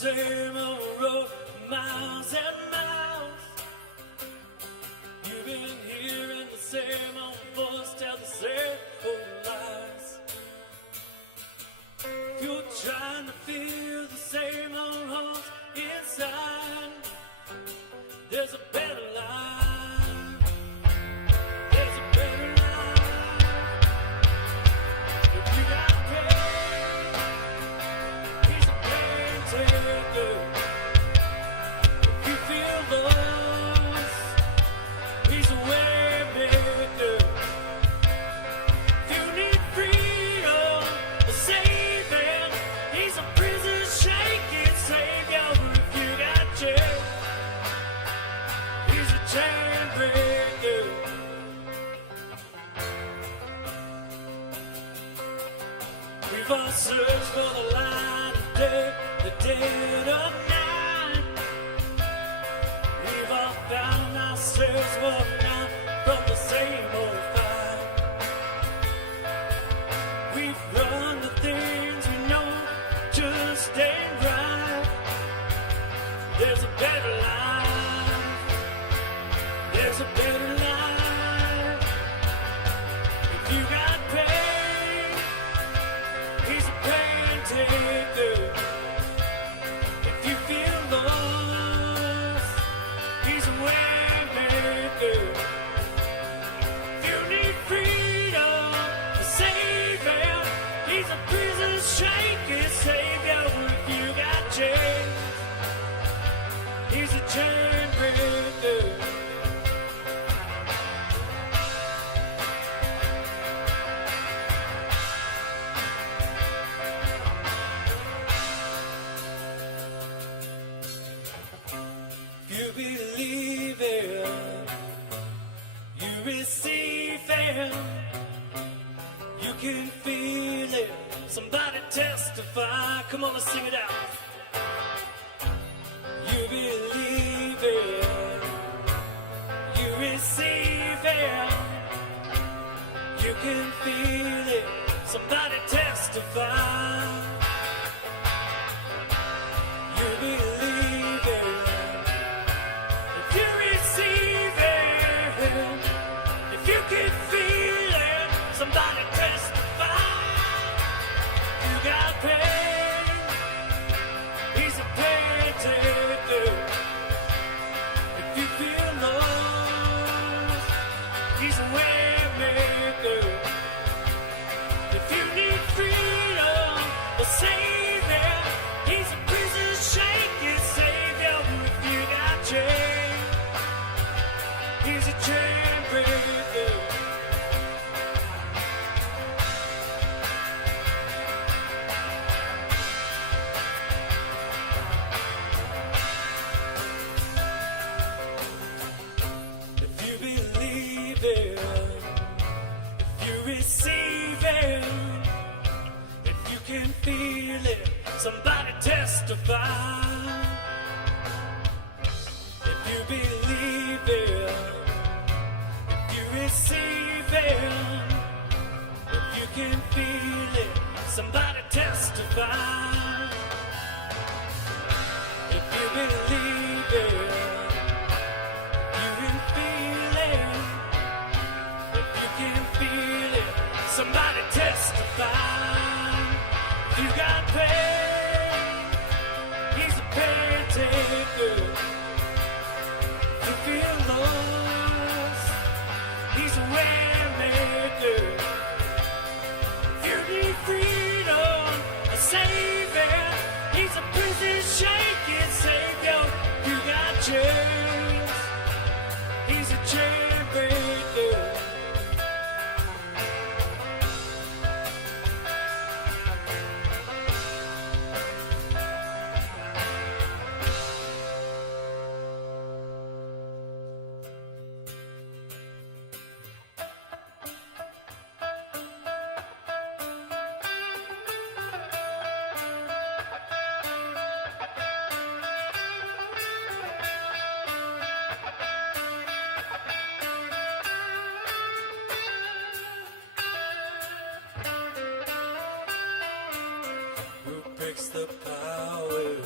same old road, miles and miles. You've been hearing the same old voice tell the same old lies. You're trying to feel the same old holes inside. There's a better life. There's a better life. If you got pain, he's a pain taker. If you feel lost, he's a way maker. If you need freedom, a saving, he's a prison shaking savior. If you got chains, he's a chain breaker. We've all searched for the light of day, the dead of night. We've all found ourselves worn out from the same old fight. We've run the things we know just ain't right. There's a better life. There's a better life. If you got pain, he's a pain taker. If you feel lost, he's a way maker. If you need freedom, a savior, he's a prison shaking savior. If you got chains, he's a chain breaker. You believe it, you receive it, you can feel it. Somebody testify. Come on, let's sing it out. You believe it, you receive it, you can feel it. Somebody testify. You believe it. If you receive it, if you can feel it, somebody testify. You got pain, he's a pain taker. If you feel lost, he's a way maker. If you need freedom, a savior, he's a prison shaking savior. If you got chains, he's a chain breaker. If you believe it, if you receive it, if you can feel it, somebody testify. If you believe it, if you receive it, if you can feel it, somebody testify. If you believe it, you can feel it, if you can feel it, somebody testify. If you got pain, he's a pain taker. If you feel lost, he's a way maker. If you need freedom, a savior, he's a prison shaking savior. You got chains, he's a chain breaker. Who breaks the power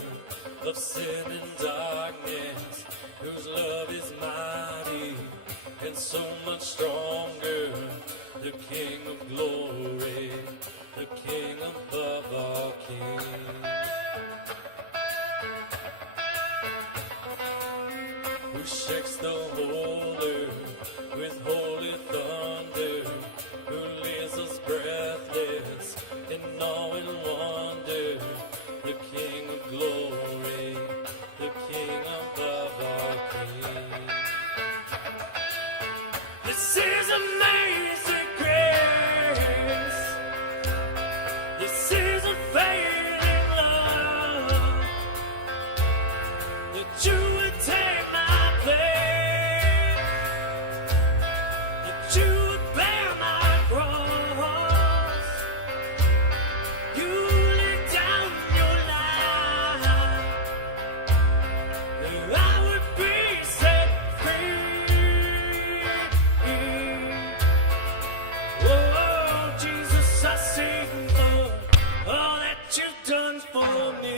of sin and darkness, whose love is mighty and so much stronger. The King of glory, the King above all kings. Who shakes the whole earth with holy thunder, who leaves us breathless in awe and wonder. The King of glory, the King above all kings. This is amazing grace. This is unfailing love. That you would take my place, that you would bear my cross. You laid down your life, that I would be set free. Oh, Jesus, I sing for all that you've done for me.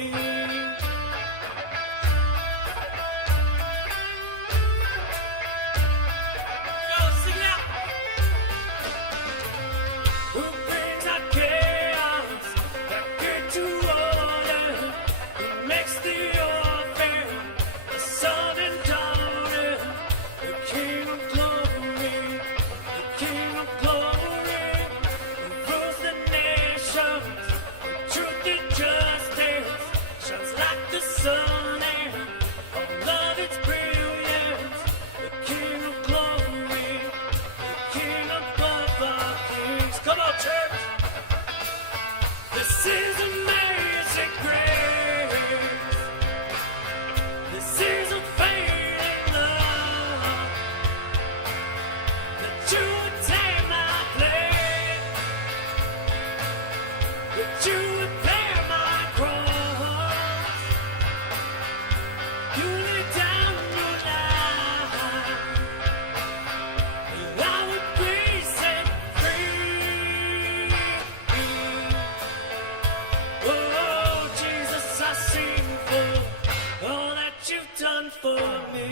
Who brings out chaos back into order? Who makes the orphan a son and daughter? The King of glory, the King of glory, who rules the nations with truth and justice, shines like the sun and all of its brilliance. The King of glory, the King above all kings. Come on, church. This is amazing grace. This is unfailing love. That you would take my place, that you would bear my cross. You laid down your life, and I would be set free. Oh, Jesus, I sing for all that you've done for me.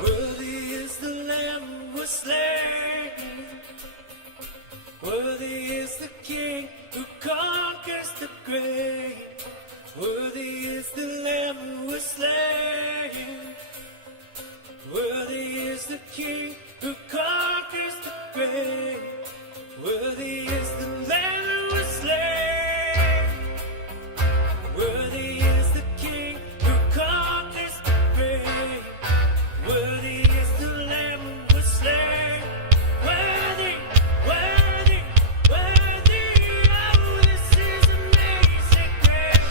Worthy is the Lamb who was slain. Worthy is the King who conquers the grave. Worthy is the Lamb who was slain. Worthy is the King who conquers the grave. Worthy is the Lamb who was slain. Worthy is the King who conquers the grave. Worthy is the Lamb who was slain. Worthy, worthy, worthy. Oh, this is amazing grace.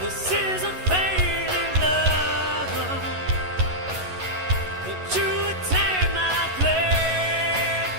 This is unfailing love. That you would take my place,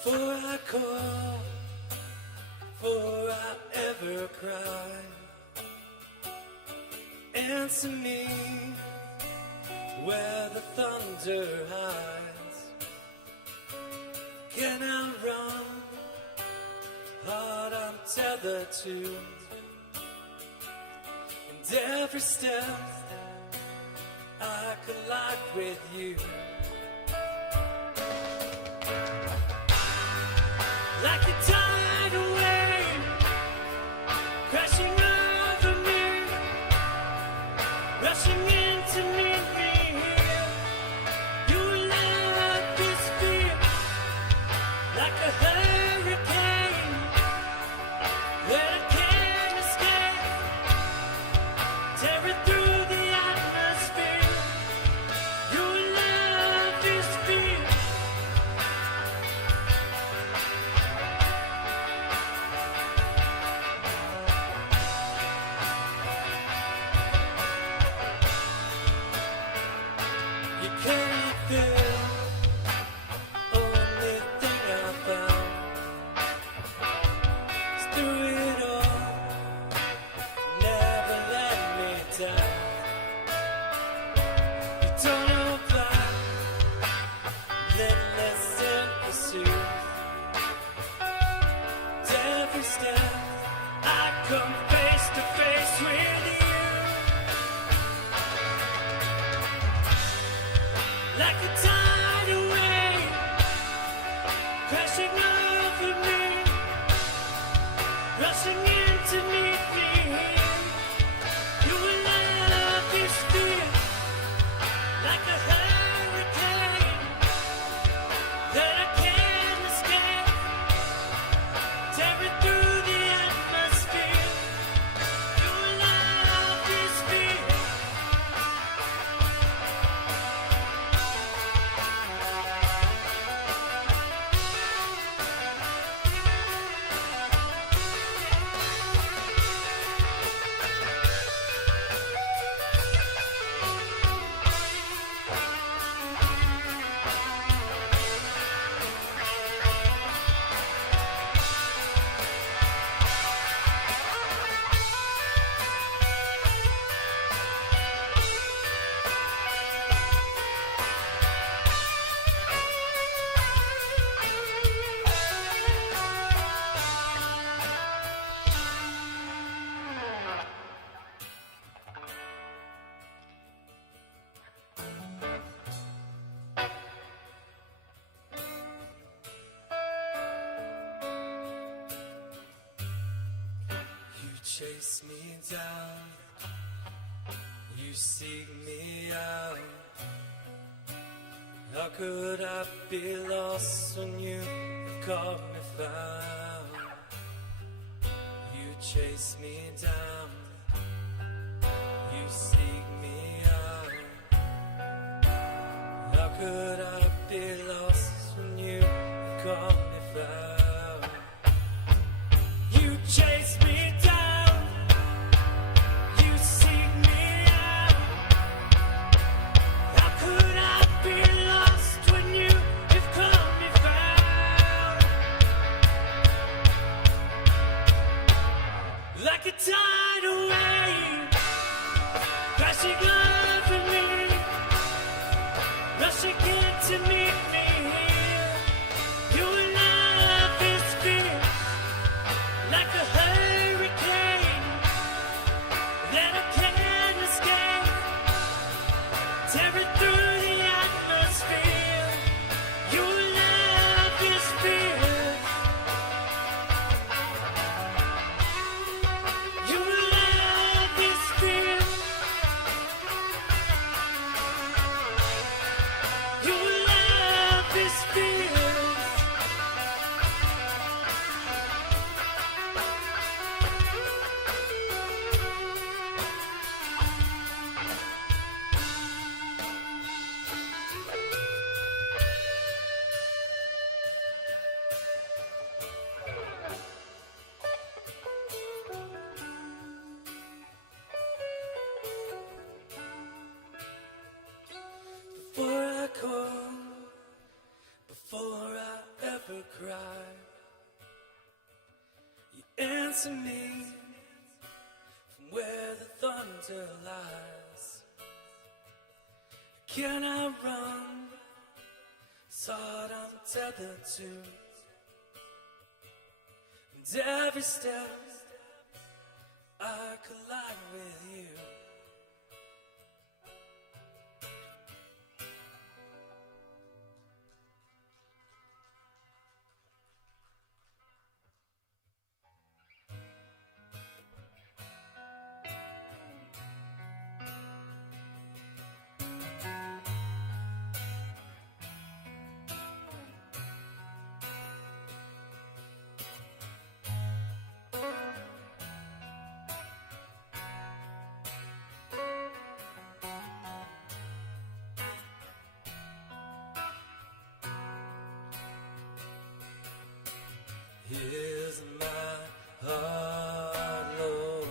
For I call, for I ever cry. Answer me where the thunder hides. Can I run? Heart I'm tethered to. And every step I collide with you. Like a tidal wave crashing over me, rushing in to meet me here. Your love is fierce, like a hurricane that I can't escape, tearing through the atmosphere. Your love is fierce. You can't feel, only thing I found is through it all, never let me down. You don't know about relentless in pursuit. Every step I come face to face with you. Like a tidal wave crashing over me, rushing in to meet me here. Your love is fierce, like a hurricane that I can't escape, tearing through the atmosphere. Your love is fierce. You chase me down, you seek me out. How could I be lost when you have caught me found? You chase me down, you seek me out. How could I be lost when you have caught me found? You chase me down, you seek me out. How could I be lost when you have caught me found? Like a tidal wave crashing over me, rushing in to meet me here. Your love is fierce, like a hurricane that I can't escape, tearing through the atmosphere. Your love is fierce. Your love is fierce. Your love answer me from where the thunder lies. Can I run? It's hard I'm tethered to. And every step I collide with you. Here's my heart, Lord.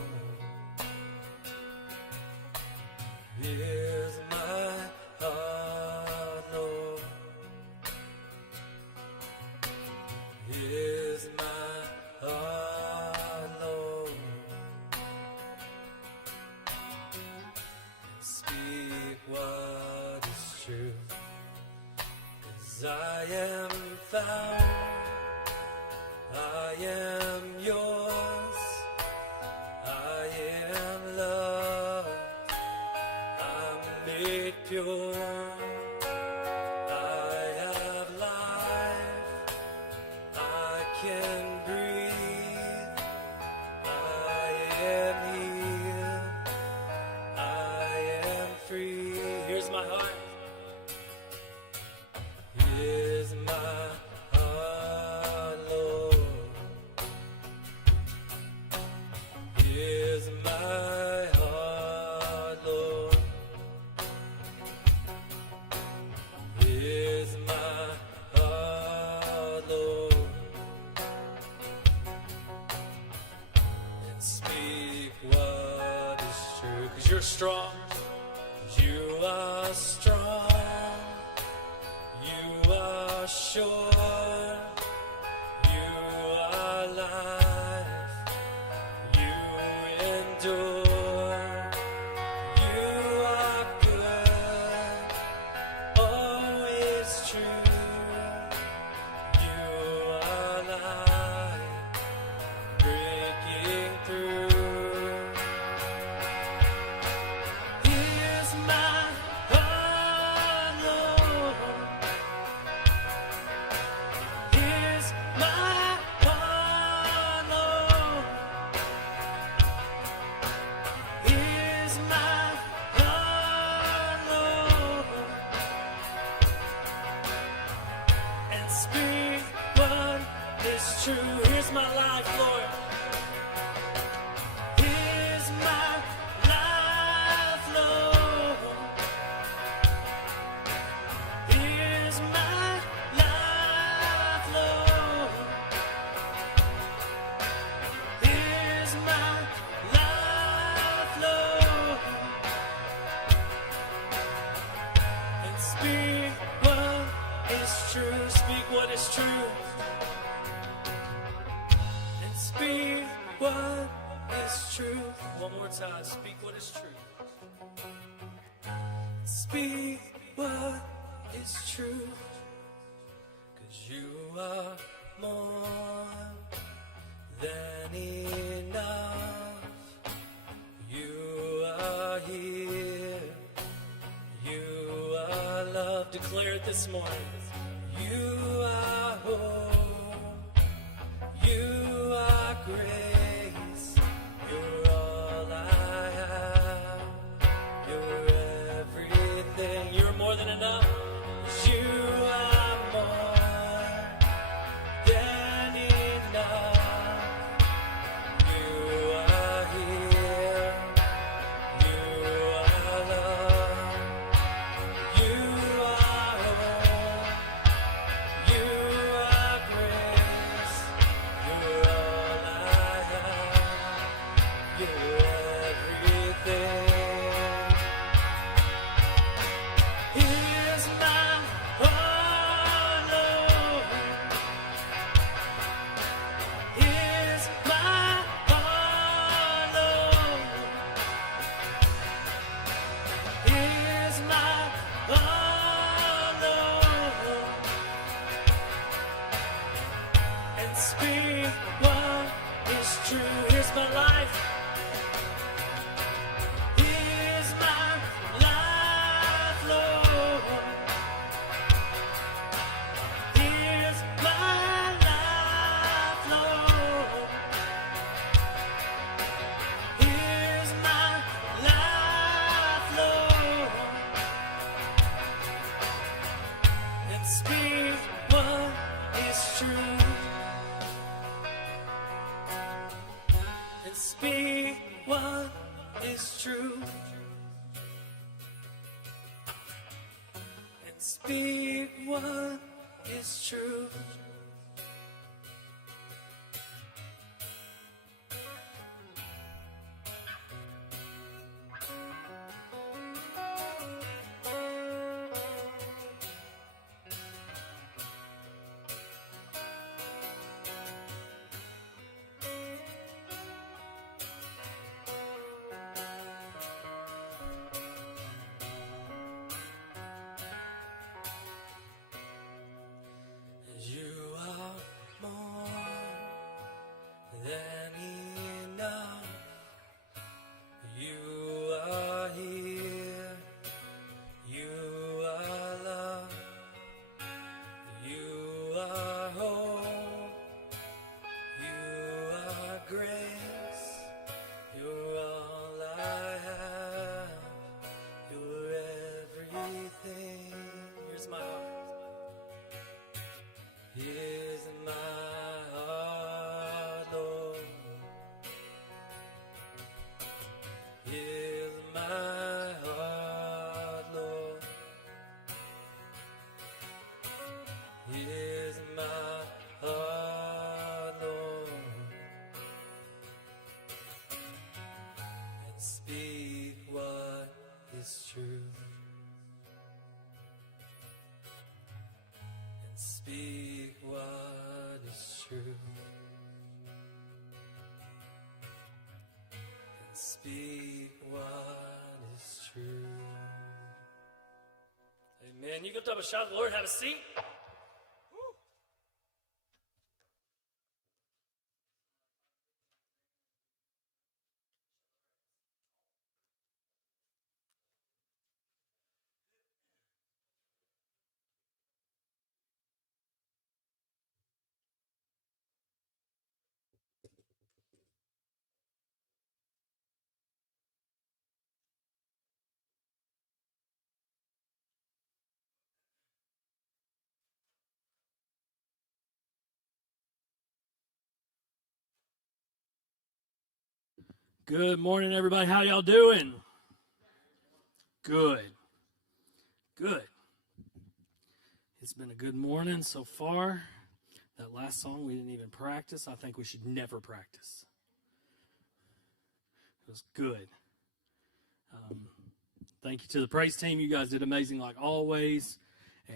Here's my heart, Lord. Here's my heart, Lord. Speak what is true, 'cause I am found. I am yours, I am loved, I'm made pure, I have life, I can breathe, I am healed, I am free. Here's my heart. Here's my heart, Lord. Here's my heart, Lord. Here's my heart, Lord. And speak what is true, 'cause you're strong. You are strong. You are sure. You are life. You endure. You are good. Always true. You are light. Breaking through. Here's my heart, Lord. Here's my heart, Lord. Here's my heart, Lord. And speak what is true. Here's my life, Lord. Here's my life, Lord. Here's my life, Lord. Here's my life, Lord. And speak what is true. Speak what is true. And speak what is true. One more time. Speak what is true. Speak what is true. 'Cause you are more than enough. You are here. You are love. Declare it this morning. You are hope. You are grace. You're all I have. You're everything. You're more than enough. You are more than enough. You are here. You are love. You are hope. You are grace. You're all I speak what is true. You are more than enough. You are here. You are love. You are hope. You are grace. You're all I have. You're everything. Here's my heart. Here's my heart, Lord. Here's my heart, Lord. Here's my heart, Lord. And speak what is true. And speak what is true. And speak what is true. Amen. You lift up a shout to the Lord. Have a seat. Good morning, everybody. How y'all doing? Good. Good. It's been a good morning so far. That last song we didn't even practice. I think we should never practice. It was good. Thank you to the praise team. You guys did amazing like always.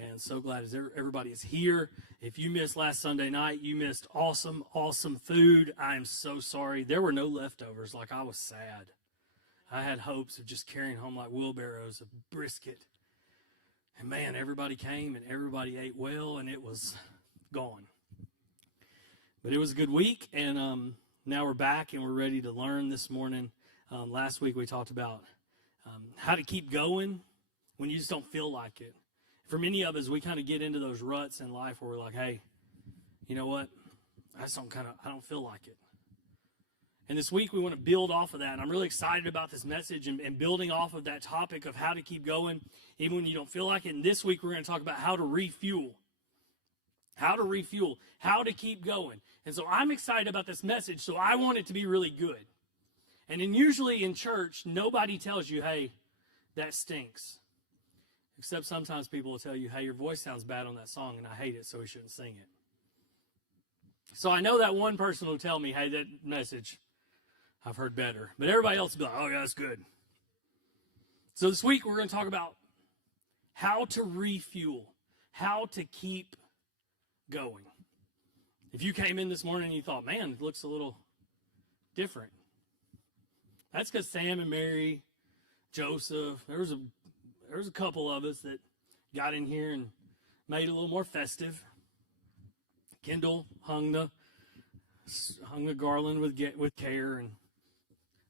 And so glad everybody is here. If you missed last Sunday night, you missed awesome, awesome food. I am so sorry. There were no leftovers. Like, I was sad. I had hopes of just carrying home like wheelbarrows of brisket. And man, everybody came and everybody ate well, and it was gone. But it was a good week, and now we're back and we're ready to learn this morning. Last week we talked about how to keep going when you just don't feel like it. For many of us, we kind of get into those ruts in life where we're like, hey, you know what? I don't feel like it. And this week we want to build off of that. And I'm really excited about this message and building off of that topic of how to keep going even when you don't feel like it. And this week we're going to talk about how to refuel. How to refuel. How to keep going. And so I'm excited about this message, so I want it to be really good. And then usually in church, nobody tells you, hey, that stinks. Except sometimes people will tell you, hey, your voice sounds bad on that song, and I hate it, so we shouldn't sing it. So I know that one person will tell me, hey, that message, I've heard better. But everybody else will be like, oh, yeah, that's good. So this week we're going to talk about how to refuel, how to keep going. If you came in this morning and you thought, man, it looks a little different. That's because Sam and Mary, Joseph, there was a couple of us that got in here and made it a little more festive. Kendall hung the garland with care, and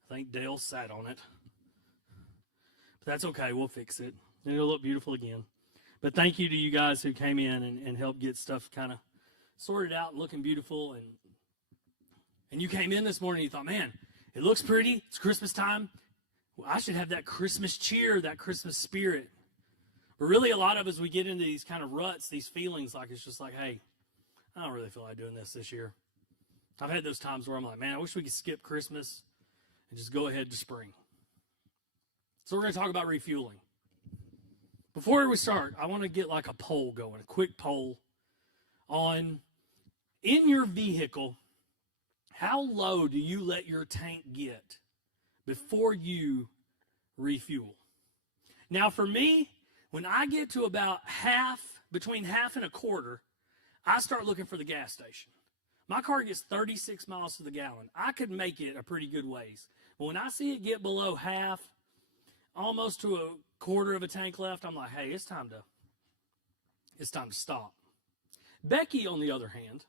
I think Dale sat on it. But that's okay, we'll fix it, and it'll look beautiful again. But thank you to you guys who came in and helped get stuff kind of sorted out and looking beautiful. And you came in this morning and you thought, man, it looks pretty, it's Christmas time. Well, I should have that Christmas cheer, that Christmas spirit. But really, a lot of us, we get into these kind of ruts, these feelings like it's just like, hey, I don't really feel like doing this year. I've had those times where I'm like, man, I wish we could skip Christmas and just go ahead to spring. So we're going to talk about refueling. Before we start, I want to get like a poll going, a quick poll on, in your vehicle, how low do you let your tank get before you refuel? Now for me, when I get to about between half and a quarter, I start looking for the gas station. My car gets 36 miles to the gallon. I could make it a pretty good ways. But when I see it get below half, almost to a quarter of a tank left, I'm like, hey, it's time to stop. Becky, on the other hand,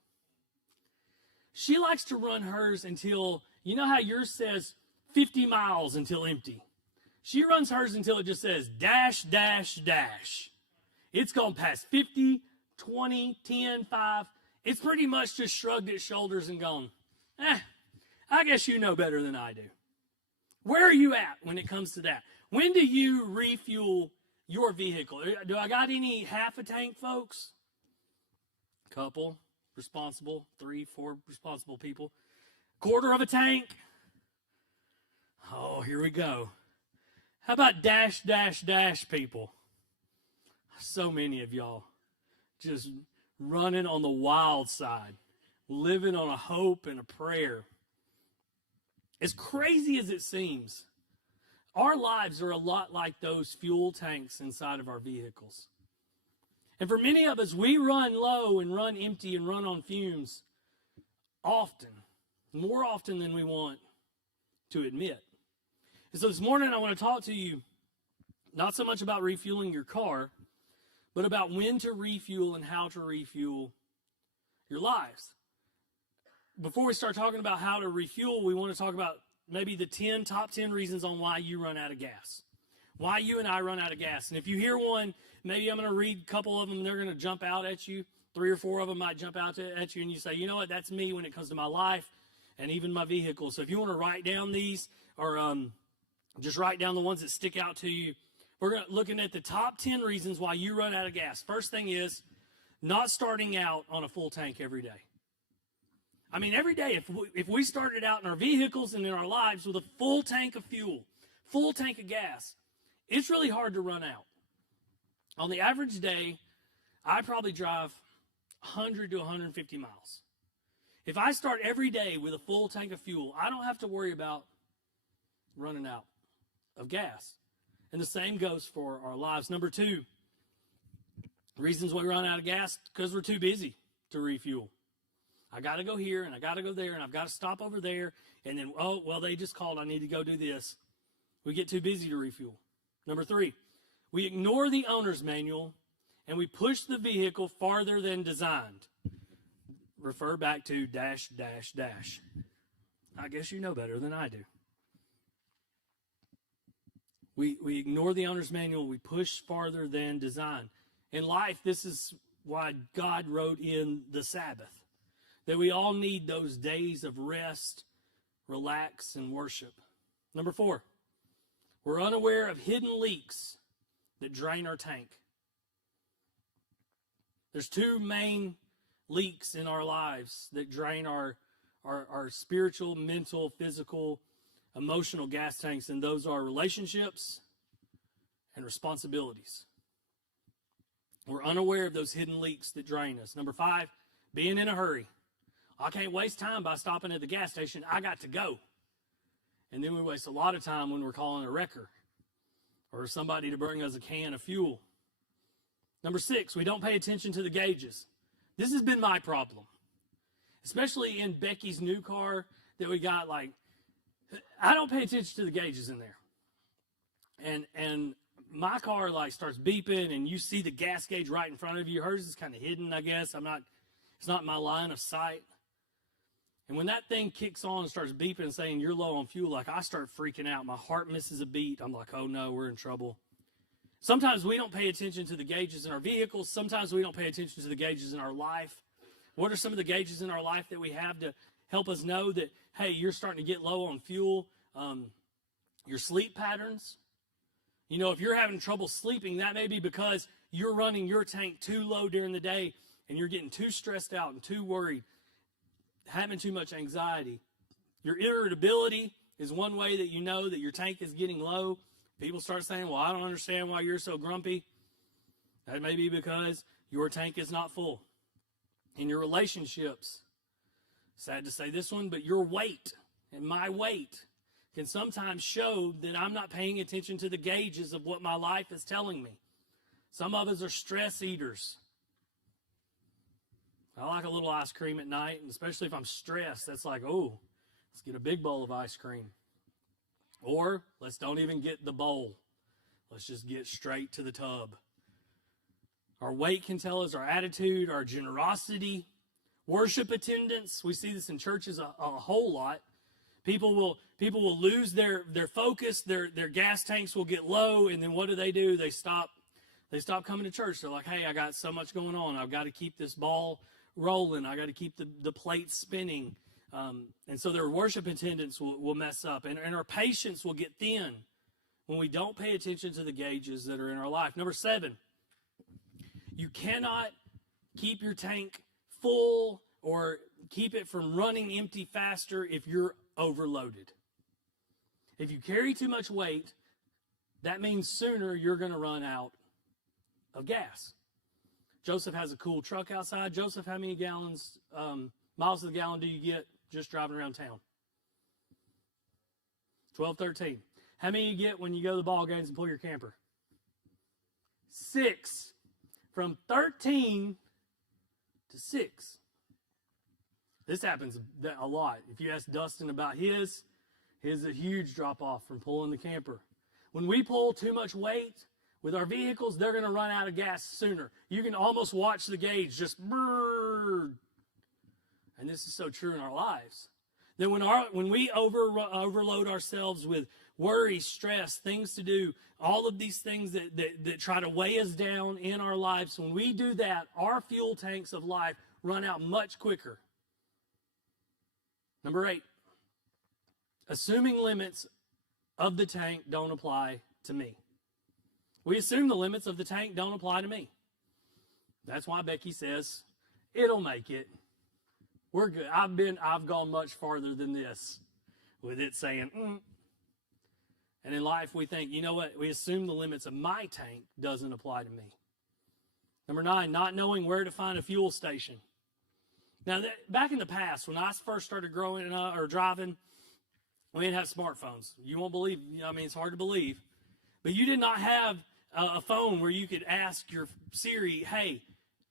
she likes to run hers until, you know how yours says 50 miles until empty? She runs hers until it just says dash, dash, dash. It's gone past 50, 20, 10, 5. It's pretty much just shrugged its shoulders and gone, I guess you know better than I do. Where are you at when it comes to that? When do you refuel your vehicle? Do I got any half a tank folks? Couple responsible, 3, 4 responsible people. Quarter of a tank. Oh, here we go. How about dash, dash, dash people? So many of y'all just running on the wild side, living on a hope and a prayer. As crazy as it seems, our lives are a lot like those fuel tanks inside of our vehicles. And for many of us, we run low and run empty and run on fumes often, more often than we want to admit. And so this morning I want to talk to you not so much about refueling your car, but about when to refuel and how to refuel your lives. Before we start talking about how to refuel, we want to talk about maybe the top 10 reasons on why you run out of gas. Why you and I run out of gas. And if you hear one, maybe I'm going to read a couple of them and they're going to jump out at you. 3 or 4 of them might jump out at you and you say, you know what, that's me when it comes to my life and even my vehicle. So if you want to write down these or just write down the ones that stick out to you, we're looking at the top 10 reasons why you run out of gas. First thing is not starting out on a full tank every day. I mean, every day, if we started out in our vehicles and in our lives with a full tank of fuel, full tank of gas, it's really hard to run out. On the average day, I probably drive 100 to 150 miles. If I start every day with a full tank of fuel, I don't have to worry about running out of gas. And the same goes for our lives. Number 2, reasons why we run out of gas, because we're too busy to refuel. I got to go here, and I got to go there, and I've got to stop over there, and then, oh, well, they just called. I need to go do this. We get too busy to refuel. Number 3, we ignore the owner's manual, and we push the vehicle farther than designed. Refer back to dash, dash, dash. I guess you know better than I do. We ignore the owner's manual. We push farther than designed. In life, this is why God wrote in the Sabbath, that we all need those days of rest, relax, and worship. Number 4, we're unaware of hidden leaks that drain our tank. There's 2 main leaks in our lives that drain our spiritual, mental, physical, emotional gas tanks, and those are relationships and responsibilities. We're unaware of those hidden leaks that drain us. Number 5, being in a hurry. I can't waste time by stopping at the gas station. I got to go. And then we waste a lot of time when we're calling a wrecker or somebody to bring us a can of fuel. Number 6, we don't pay attention to the gauges. This has been my problem, especially in Becky's new car that we got. Like, I don't pay attention to the gauges in there. And my car like starts beeping and you see the gas gauge right in front of you. Hers is kind of hidden, I guess. It's not my line of sight. And when that thing kicks on and starts beeping and saying you're low on fuel, like I start freaking out. My heart misses a beat. I'm like, oh no, we're in trouble. Sometimes we don't pay attention to the gauges in our vehicles. Sometimes we don't pay attention to the gauges in our life. What are some of the gauges in our life that we have to help us know that, hey, you're starting to get low on fuel? Your sleep patterns. You know, if you're having trouble sleeping, that may be because you're running your tank too low during the day and you're getting too stressed out and too worried, having too much anxiety. Your irritability is one way that you know that your tank is getting low. People start saying, well, I don't understand why you're so grumpy. That may be because your tank is not full. In your relationships, sad to say this one, but your weight and my weight can sometimes show that I'm not paying attention to the gauges of what my life is telling me. Some of us are stress eaters. I like a little ice cream at night, and especially if I'm stressed, that's like, oh, let's get a big bowl of ice cream. Or let's don't even get the bowl. Let's just get straight to the tub. Our weight can tell us our attitude, our generosity, worship attendance. We see this in churches a whole lot. People will lose their focus, their gas tanks will get low, and then what do? They stop coming to church. They're like, hey, I got so much going on. I've got to keep this ball rolling. I got to keep the plate spinning. And so their worship attendance will mess up. And our patience will get thin when we don't pay attention to the gauges that are in our life. Number 7, you cannot keep your tank full or keep it from running empty faster if you're overloaded. If you carry too much weight, that means sooner you're going to run out of gas. Joseph has a cool truck outside. Joseph, how many miles to the gallon do you get just driving around town? 12, 13. How many you get when you go to the ball games and pull your camper? 6. From 13 to 6. This happens a lot. If you ask Dustin about his a huge drop-off from pulling the camper. When we pull too much weight with our vehicles, they're going to run out of gas sooner. You can almost watch the gauge just burn. And this is so true in our lives. That when we overload ourselves with worry, stress, things to do, all of these things that try to weigh us down in our lives, when we do that, our fuel tanks of life run out much quicker. Number 8, assuming limits of the tank don't apply to me. We assume the limits of the tank don't apply to me. That's why Becky says, it'll make it. We're good. I've gone much farther than this with it saying, And in life we think, you know what? We assume the limits of my tank doesn't apply to me. Number 9, not knowing where to find a fuel station. Now, back in the past, when I first started growing or driving, we didn't have smartphones. You won't believe, it's hard to believe. But you did not have a phone where you could ask your Siri, hey,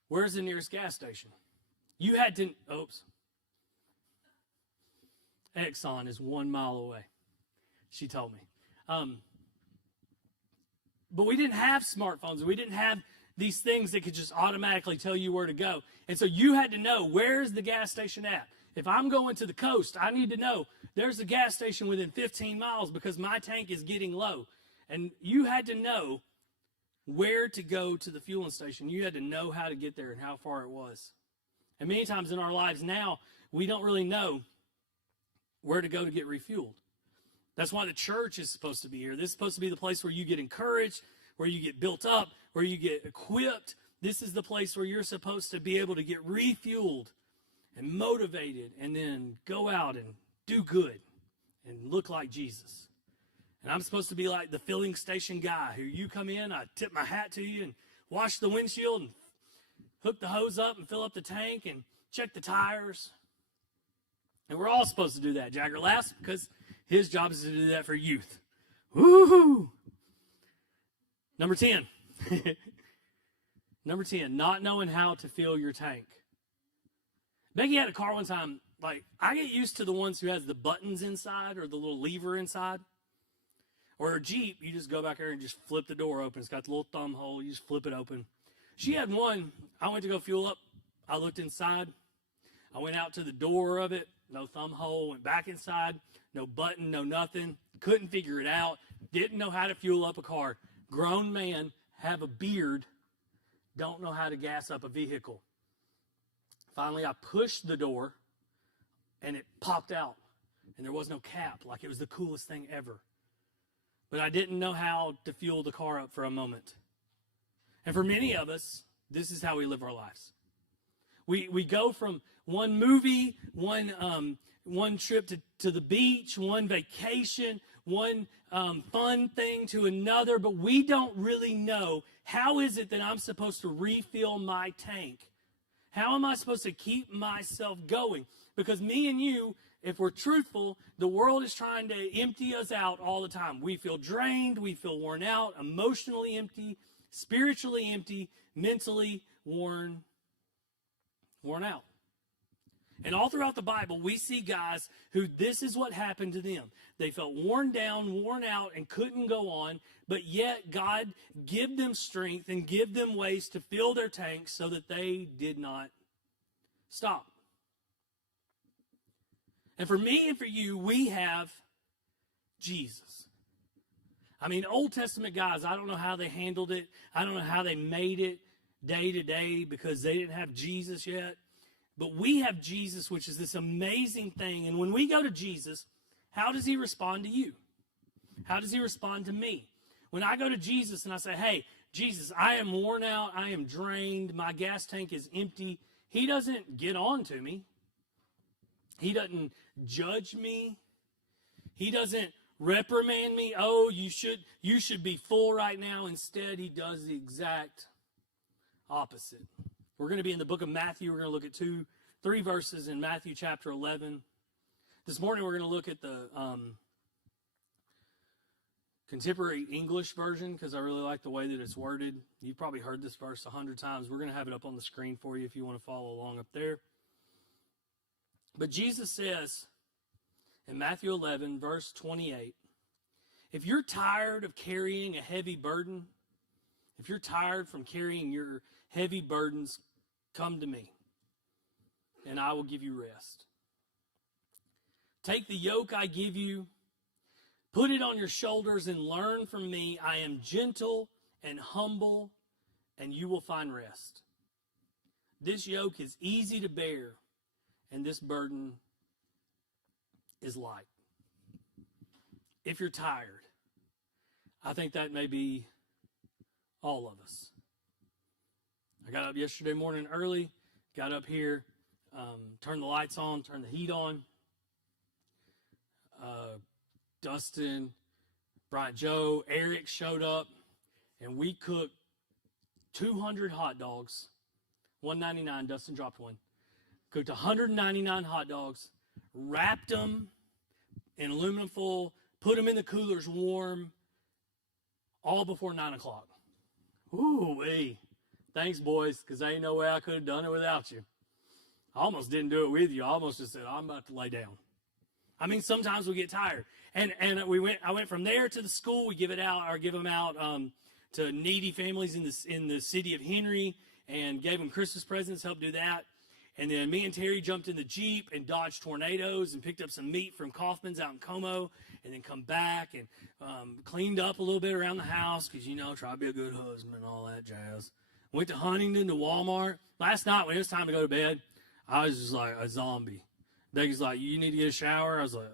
where's the nearest gas station? You had to, Exxon is 1 mile away, she told me. But we didn't have smartphones. We didn't have these things that could just automatically tell you where to go. And so you had to know, where's the gas station at? If I'm going to the coast, I need to know there's a gas station within 15 miles because my tank is getting low. And you had to know where to go to the fueling station. You had to know how to get there and how far it was. And many times in our lives now, we don't really know where to go to get refueled. That's why the church is supposed to be here. This is supposed to be the place where you get encouraged, where you get built up, where you get equipped. This is the place where you're supposed to be able to get refueled and motivated and then go out and do good and look like Jesus. And I'm supposed to be like the filling station guy who you come in, I tip my hat to you and wash the windshield and hook the hose up and fill up the tank and check the tires. And we're all supposed to do that. Jagger laughs because his job is to do that for youth. Woo-hoo! Number 10. Number 10, not knowing how to fill your tank. Becky had a car one time, I get used to the ones who has the buttons inside or the little lever inside. Or a Jeep, you just go back there and just flip the door open. It's got the little thumb hole, you just flip it open. She had one, I went to go fuel up. I looked inside. I went out to the door of it, no thumb hole, went back inside, no button, no nothing. Couldn't figure it out. Didn't know how to fuel up a car. Grown man, have a beard, don't know how to gas up a vehicle. Finally, I pushed the door, and it popped out. And there was no cap, like it was the coolest thing ever. But I didn't know how to fuel the car up for a moment. And for many of us, this is how we live our lives. We go from one movie, one trip to the beach, one vacation, fun thing to another, but we don't really know how is it that I'm supposed to refill my tank? How am I supposed to keep myself going? Because me and you, if we're truthful, the world is trying to empty us out all the time. We feel drained, we feel worn out, emotionally empty, spiritually empty, mentally worn out. And all throughout the Bible, we see guys who this is what happened to them. They felt worn down, worn out, and couldn't go on, but yet God give them strength and give them ways to fill their tanks so that they did not stop. And for me and for you, we have Jesus. I mean, Old Testament guys, I don't know how they handled it. I don't know how they made it day to day because they didn't have Jesus yet. But we have Jesus, which is this amazing thing. And when we go to Jesus, how does he respond to you? How does he respond to me? When I go to Jesus and I say, hey, Jesus, I am worn out. I am drained. My gas tank is empty. He doesn't get on to me. He doesn't judge me. He doesn't reprimand me. Oh, you should be full right now. Instead, he does the exact opposite. We're going to be in the book of Matthew. We're going to look at 3 verses in Matthew chapter 11. This morning we're going to look at the contemporary English version because I really like the way that it's worded. You've probably heard this verse 100 times. We're going to have it up on the screen for you if you want to follow along up there. But Jesus says in Matthew 11, verse 28, if you're tired of carrying a heavy burden, if you're tired from carrying your heavy burdens, come to me, and I will give you rest. Take the yoke I give you, put it on your shoulders, and learn from me. I am gentle and humble, and you will find rest. This yoke is easy to bear, and this burden is light. If you're tired, I think that may be all of us. I got up yesterday morning early, got up here, turned the lights on, turned the heat on. Dustin, Brian Joe, Eric showed up, and we cooked 200 hot dogs. $1.99, Dustin dropped one. Cooked 199 hot dogs, wrapped them in aluminum foil, put them in the coolers warm, all before 9 o'clock. Ooh-wee. Thanks, boys, because there ain't no way I could have done it without you. I almost didn't do it with you. I almost just said, I'm about to lay down. I mean, sometimes we get tired. And I went from there to the school. We give them out to needy families in the city of Henry and gave them Christmas presents, helped do that. And then me and Terry jumped in the Jeep and dodged tornadoes and picked up some meat from Kaufman's out in Como, and then come back and cleaned up a little bit around the house because, try to be a good husband and all that jazz. Went to Huntington, to Walmart. Last night when it was time to go to bed, I was just like a zombie. Becky's like, you need to get a shower? I was like,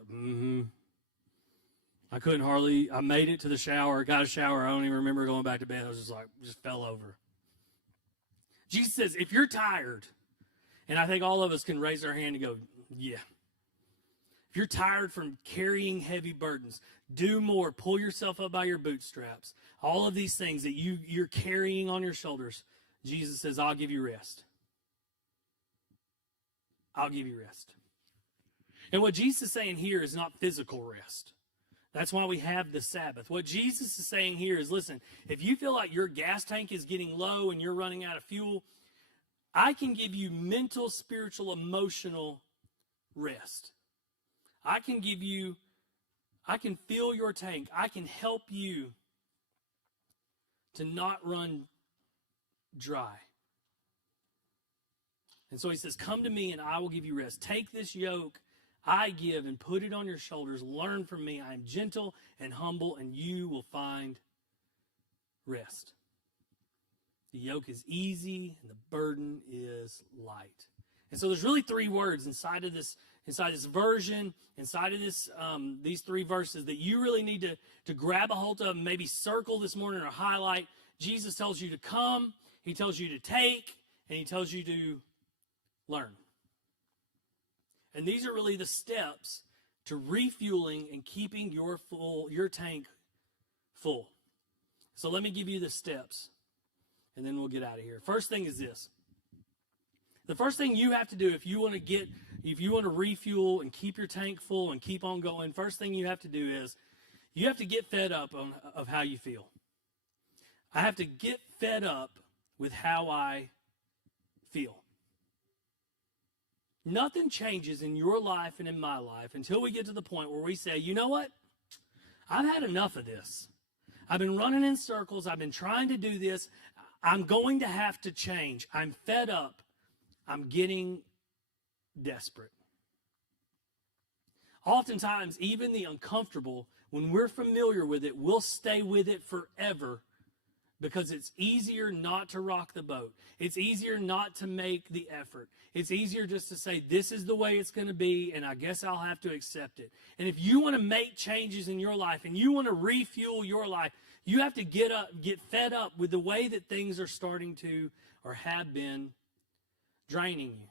I made it to the shower, got a shower. I don't even remember going back to bed. I was just fell over. Jesus says, if you're tired, and I think all of us can raise our hand and go, yeah. If you're tired from carrying heavy burdens, do more. Pull yourself up by your bootstraps. All of these things that you're carrying on your shoulders, Jesus says, I'll give you rest. I'll give you rest. And what Jesus is saying here is not physical rest. That's why we have the Sabbath. What Jesus is saying here is, listen, if you feel like your gas tank is getting low and you're running out of fuel, I can give you mental, spiritual, emotional rest. I can fill your tank. I can help you to not run dry. And so he says, come to me and I will give you rest. Take this yoke I give and put it on your shoulders. Learn from me. I am gentle and humble, and you will find rest. The yoke is easy and the burden is light. And so there's really 3 words inside this version, inside of these 3 verses that you really need to grab a hold of and maybe circle this morning or highlight. Jesus tells you to come, he tells you to take, and he tells you to learn. And these are really the steps to refueling and keeping your tank full. So let me give you the steps, and then we'll get out of here. First thing is this. The first thing you have to do if you want to refuel and keep your tank full and keep on going, first thing you have to do is you have to get fed up of how you feel. I have to get fed up with how I feel. Nothing changes in your life and in my life until we get to the point where we say, you know what? I've had enough of this. I've been running in circles. I've been trying to do this. I'm going to have to change. I'm fed up. I'm getting desperate. Oftentimes, even the uncomfortable, when we're familiar with it, we'll stay with it forever because it's easier not to rock the boat. It's easier not to make the effort. It's easier just to say, this is the way it's going to be, and I guess I'll have to accept it. And if you want to make changes in your life and you want to refuel your life, you have to get fed up with the way that things are starting to or have been draining you.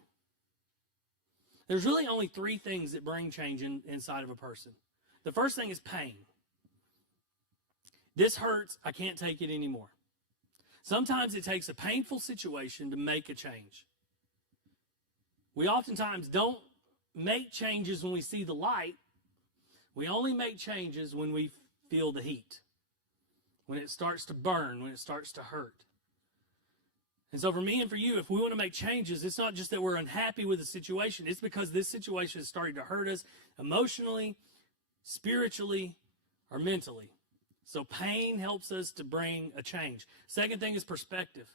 There's really only three things that bring change inside of a person. The first thing is pain. This hurts. I can't take it anymore. Sometimes it takes a painful situation to make a change. We oftentimes don't make changes when we see the light. We only make changes when we feel the heat, when it starts to burn, when it starts to hurt. And so for me and for you, if we want to make changes, it's not just that we're unhappy with the situation. It's because this situation is starting to hurt us emotionally, spiritually, or mentally. So pain helps us to bring a change. Second thing is perspective.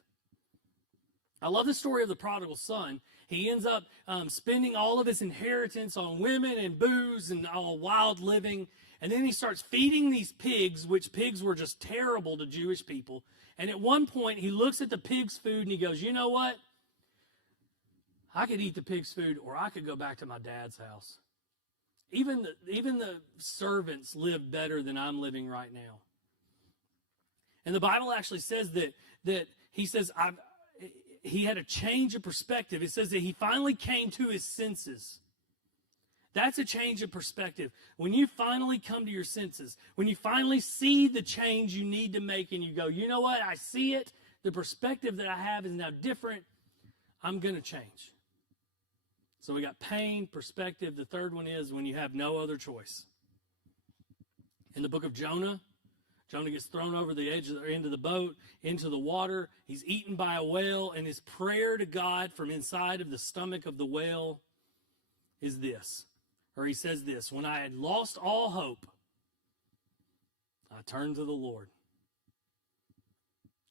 I love the story of the prodigal son. He ends up spending all of his inheritance on women and booze and all wild living. And then he starts feeding these pigs, which pigs were just terrible to Jewish people. And at one point, he looks at the pig's food and he goes, you know what? I could eat the pig's food, or I could go back to my dad's house. Even the servants live better than I'm living right now. And the Bible actually says that he says he had a change of perspective. It says that he finally came to his senses. That's a change of perspective. When you finally come to your senses, when you finally see the change you need to make and you go, you know what, I see it. The perspective that I have is now different. I'm going to change. So we got pain, perspective. The third one is when you have no other choice. In the book of Jonah, Jonah gets thrown over the edge of the end of the boat into the water. He's eaten by a whale, and his prayer to God from inside of the stomach of the whale is this. Or he says this, when I had lost all hope, I turned to the Lord.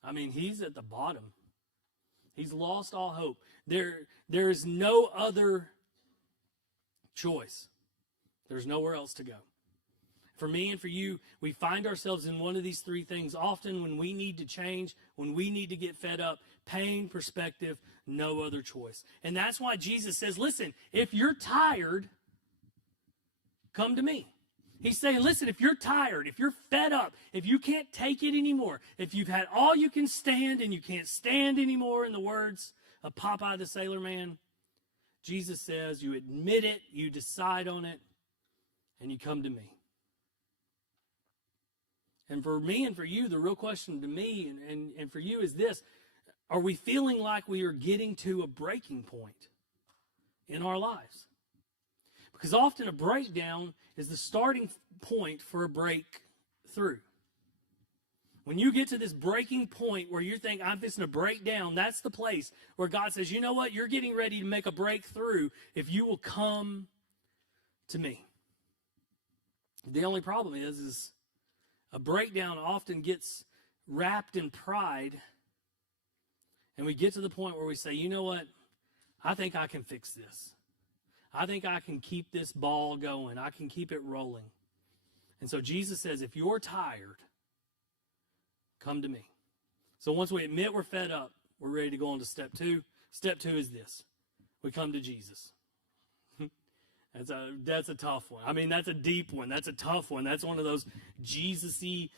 I mean, he's at the bottom. He's lost all hope. There is no other choice. There's nowhere else to go. For me and for you, we find ourselves in one of these three things often when we need to change, when we need to get fed up. Pain, perspective, no other choice. And that's why Jesus says, listen, if you're tired, come to me. He's saying, listen, if you're tired, if you're fed up, if you can't take it anymore, if you've had all you can stand and you can't stand anymore, in the words of Popeye the Sailor Man, Jesus says you admit it, you decide on it, and you come to me. And for me and for you, the real question to me and for you is this. Are we feeling like we are getting to a breaking point in our lives? Because often a breakdown is the starting point for a breakthrough. When you get to this breaking point where you think, I'm fixing to break down, that's the place where God says, you know what? You're getting ready to make a breakthrough if you will come to me. The only problem is a breakdown often gets wrapped in pride, and we get to the point where we say, you know what? I think I can fix this. I think I can keep this ball going. I can keep it rolling. And so Jesus says, if you're tired, come to me. So once we admit we're fed up, we're ready to go on to step two. Step two is this. We come to Jesus. That's a tough one. I mean, that's a deep one. That's a tough one. That's one of those Jesus-y,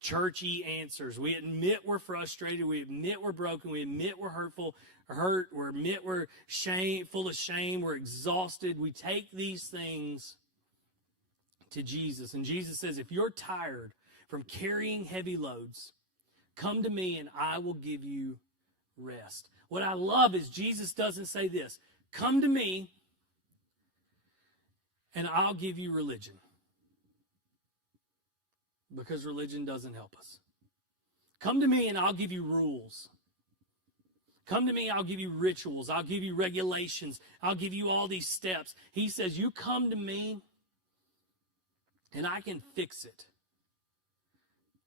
churchy answers. We admit we're frustrated. We admit we're broken. We admit we're hurt. We admit we're full of shame. We're exhausted. We take these things to Jesus. And Jesus says, if you're tired from carrying heavy loads, come to me and I will give you rest. What I love is Jesus doesn't say this, come to me and I'll give you religion. Because religion doesn't help us. Come to me and I'll give you rules. Come to me, I'll give you rituals. I'll give you regulations. I'll give you all these steps. He says, you come to me and I can fix it.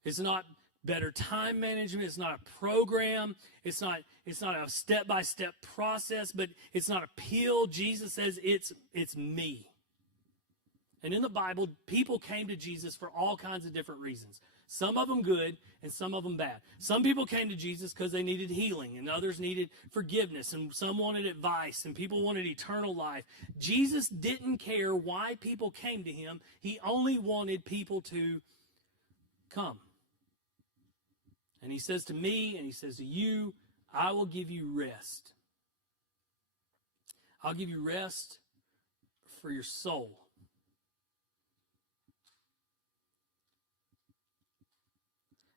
It's not better time management. It's not a program. It's not a step-by-step process, but it's not a pill. Jesus says it's me. And in the Bible, people came to Jesus for all kinds of different reasons. Some of them good and some of them bad. Some people came to Jesus because they needed healing and others needed forgiveness and some wanted advice and people wanted eternal life. Jesus didn't care why people came to him. He only wanted people to come. And he says to me and he says to you, I will give you rest. I'll give you rest for your soul.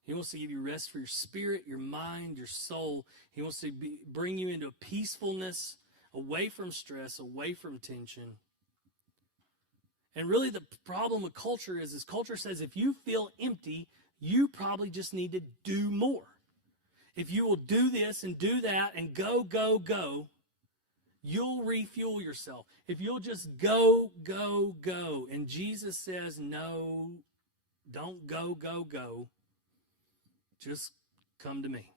He wants to give you rest for your spirit, your mind, your soul. He wants to bring you into a peacefulness, away from stress, away from tension. And really the problem with culture is culture says if you feel empty, you probably just need to do more. If you will do this and do that and go, go, go, you'll refuel yourself. If you'll just go, go, go. And Jesus says, no, don't go, go, go. Just come to me.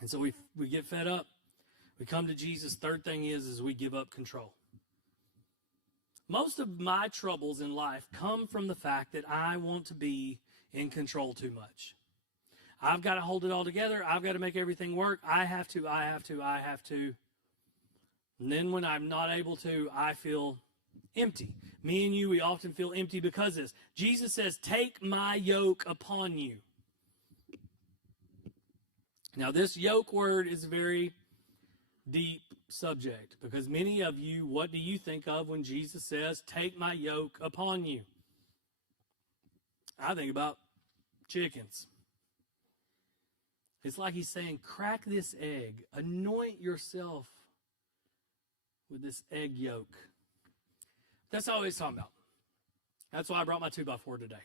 And so we get fed up. We come to Jesus. Third thing is we give up control. Most of my troubles in life come from the fact that I want to be in control too much. I've got to hold it all together. I've got to make everything work. I have to. And then when I'm not able to, I feel empty. Me and you, we often feel empty because of this. Jesus says, take my yoke upon you. Now, this yoke word is a very deep subject because many of you, what do you think of when Jesus says, take my yoke upon you? I think about chickens. It's like he's saying, crack this egg, anoint yourself with this egg yolk. That's all he's talking about. That's why I brought my 2x4 today.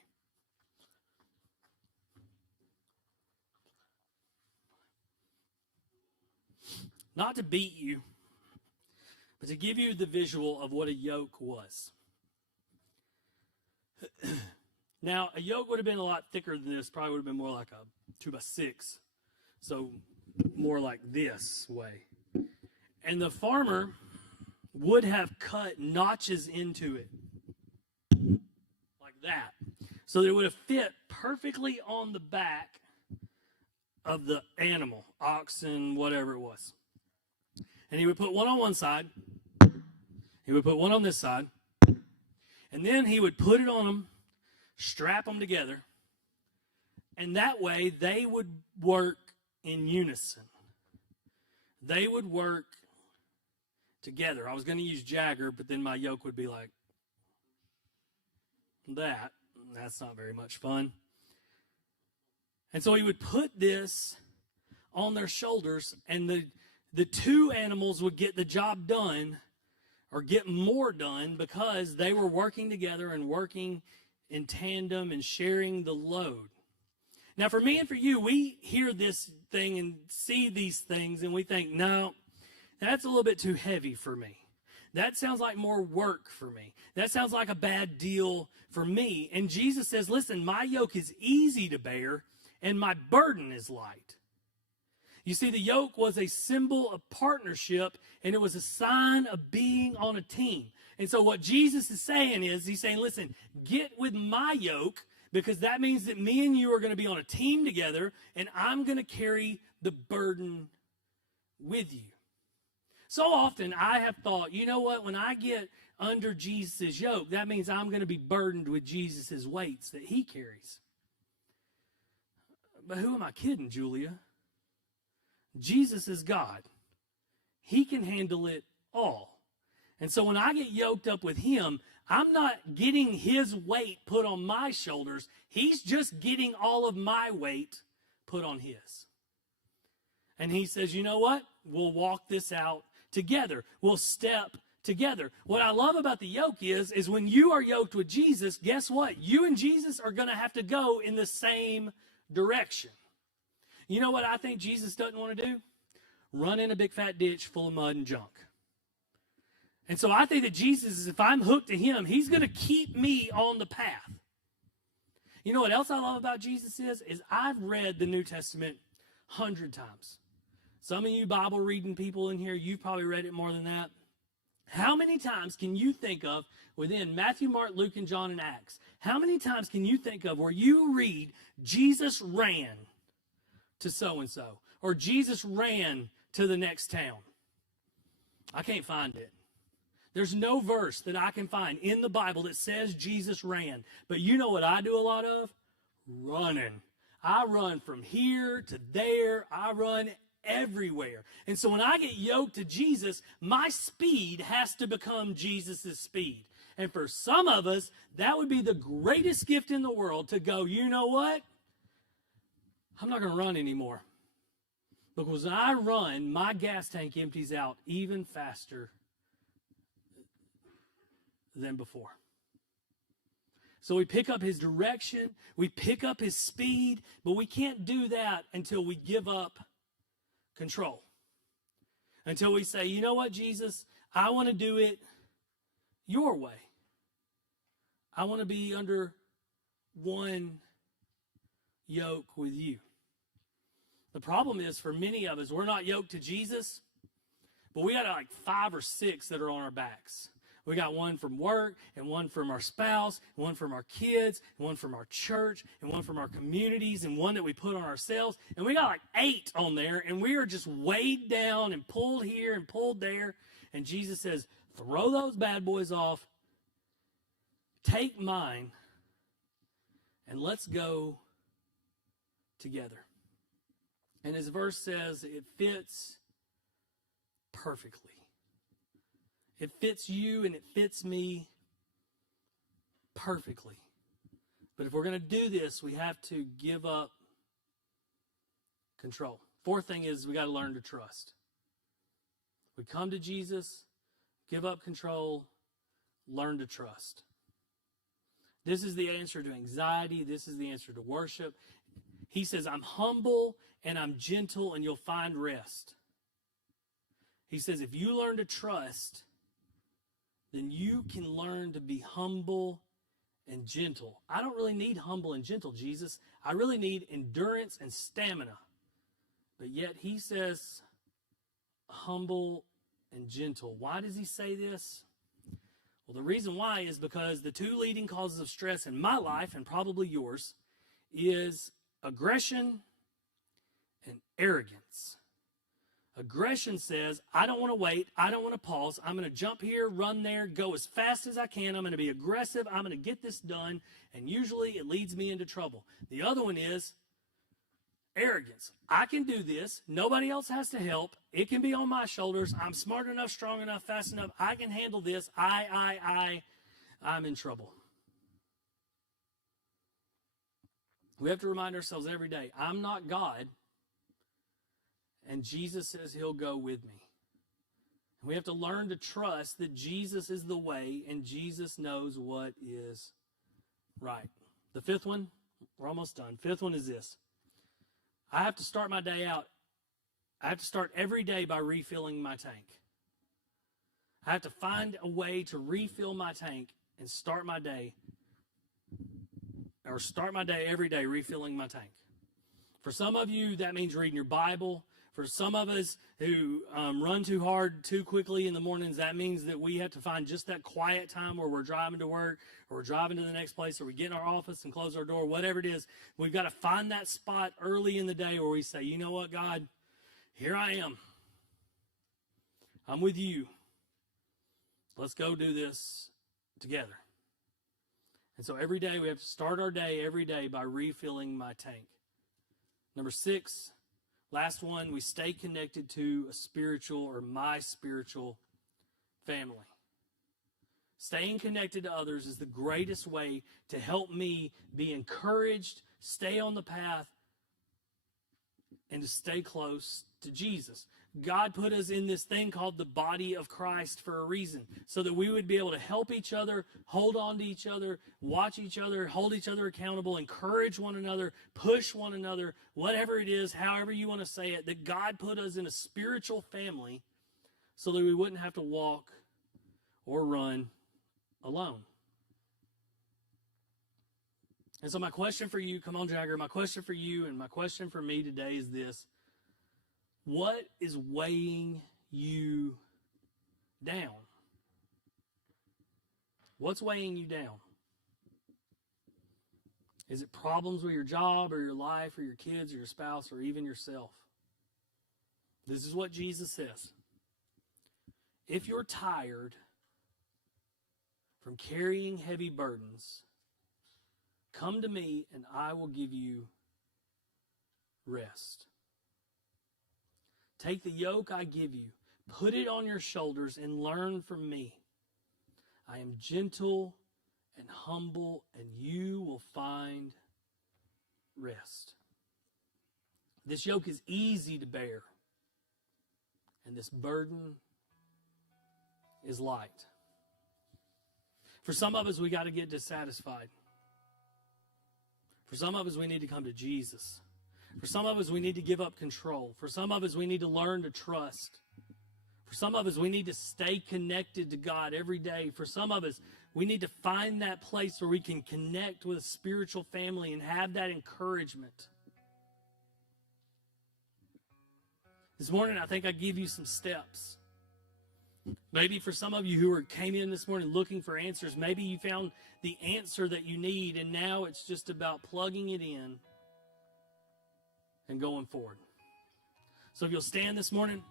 Not to beat you, but to give you the visual of what a yoke was. Now, a yoke would have been a lot thicker than this. Probably would have been more like a 2x6. So, more like this way. And the farmer would have cut notches into it. Like that. So that it would have fit perfectly on the back of the animal. Oxen, whatever it was. And he would put one on one side. He would put one on this side. And then he would put it on them, strap them together. And that way they would work in unison. They would work together. I was going to use Jagger, but then my yoke would be like that. That's not very much fun. And so he would put this on their shoulders, and the two animals would get the job done or get more done because they were working together and working in tandem and sharing the load. Now, for me and for you, we hear this thing and see these things and we think, no, that's a little bit too heavy for me. That sounds like more work for me. That sounds like a bad deal for me. And Jesus says, listen, my yoke is easy to bear and my burden is light. You see, the yoke was a symbol of partnership, and it was a sign of being on a team. And so what Jesus is saying is, he's saying, listen, get with my yoke, because that means that me and you are going to be on a team together, and I'm going to carry the burden with you. So often I have thought, you know what, when I get under Jesus' yoke, that means I'm going to be burdened with Jesus' weights that he carries. But who am I kidding, Julia? Jesus is God. He can handle it all. And so when I get yoked up with him, I'm not getting his weight put on my shoulders. He's just getting all of my weight put on his. And he says, you know what? We'll walk this out together. We'll step together. What I love about the yoke is when you are yoked with Jesus, guess what? You and Jesus are going to have to go in the same direction. You know what I think Jesus doesn't want to do? Run in a big fat ditch full of mud and junk. And so I think that Jesus, if I'm hooked to him, he's going to keep me on the path. You know what else I love about Jesus is I've read the New Testament 100 times. Some of you Bible reading people in here, you've probably read it more than that. How many times can you think of within Matthew, Mark, Luke, and John, and Acts? How many times can you think of where you read Jesus ran to so-and-so, or Jesus ran to the next town? I can't find it. There's no verse that I can find in the Bible that says Jesus ran. But you know what I do a lot of? Running. I run from here to there. I run everywhere. And so when I get yoked to Jesus, my speed has to become Jesus' speed. And for some of us, that would be the greatest gift in the world to go, you know what? I'm not going to run anymore. Because when I run, my gas tank empties out even faster than before. So we pick up his direction, we pick up his speed, but we can't do that until we give up control. Until we say, you know what, Jesus, I want to do it your way. I want to be under one yoke with you. The problem is for many of us, we're not yoked to Jesus, but we got like 5 or 6 that are on our backs. We got one from work, and one from our spouse, and one from our kids, and one from our church, and one from our communities, and one that we put on ourselves. And we got like 8 on there, and we are just weighed down and pulled here and pulled there. And Jesus says, throw those bad boys off, take mine, and let's go together. And his verse says it fits perfectly. It fits you and it fits me perfectly. But if we're going to do this, we have to give up control. 4th thing is we got to learn to trust. We come to Jesus, give up control, learn to trust. This is the answer to anxiety. This is the answer to worship. He says, I'm humble and I'm gentle and you'll find rest. He says, if you learn to trust, then you can learn to be humble and gentle. I don't really need humble and gentle, Jesus. I really need endurance and stamina. But yet he says humble and gentle. Why does he say this? Well, the reason why is because the 2 leading causes of stress in my life, and probably yours, is aggression and arrogance. Aggression says, I don't want to wait. I don't want to pause. I'm going to jump here, run there, go as fast as I can. I'm going to be aggressive. I'm going to get this done. And usually it leads me into trouble. The other one is arrogance. I can do this. Nobody else has to help. It can be on my shoulders. I'm smart enough, strong enough, fast enough. I can handle this. I'm in trouble. We have to remind ourselves every day, I'm not God. And Jesus says he'll go with me. We have to learn to trust that Jesus is the way and Jesus knows what is right. The 5th one, we're almost done. 5th one is this. I have to start my day out. I have to start every day by refilling my tank. I have to find a way to refill my tank and start my day every day refilling my tank. For some of you, that means reading your Bible. For some of us who run too hard too quickly in the mornings, that means that we have to find just that quiet time where we're driving to work or we're driving to the next place or we get in our office and close our door, whatever it is. We've got to find that spot early in the day where we say, you know what, God, here I am. I'm with you. Let's go do this together. And so every day we have to start our day every day by refilling my tank. Number 6, last one, we stay connected to a spiritual or my spiritual family. Staying connected to others is the greatest way to help me be encouraged, stay on the path, and to stay close to Jesus. God put us in this thing called the body of Christ for a reason, so that we would be able to help each other, hold on to each other, watch each other, hold each other accountable, encourage one another, push one another, whatever it is, however you want to say it, that God put us in a spiritual family so that we wouldn't have to walk or run alone. And so my question for you, come on, Jagger, my question for you and my question for me today is this. What is weighing you down? What's weighing you down? Is it problems with your job or your life or your kids or your spouse or even yourself? This is what Jesus says. If you're tired from carrying heavy burdens, come to me and I will give you rest. Take the yoke I give you, put it on your shoulders, and learn from me. I am gentle and humble, and you will find rest. This yoke is easy to bear, and this burden is light. For some of us, we got to get dissatisfied. For some of us, we need to come to Jesus. For some of us, we need to give up control. For some of us, we need to learn to trust. For some of us, we need to stay connected to God every day. For some of us, we need to find that place where we can connect with a spiritual family and have that encouragement. This morning, I think I give you some steps. Maybe for some of you who came in this morning looking for answers, maybe you found the answer that you need, and now it's just about plugging it in and going forward. So if you'll stand this morning.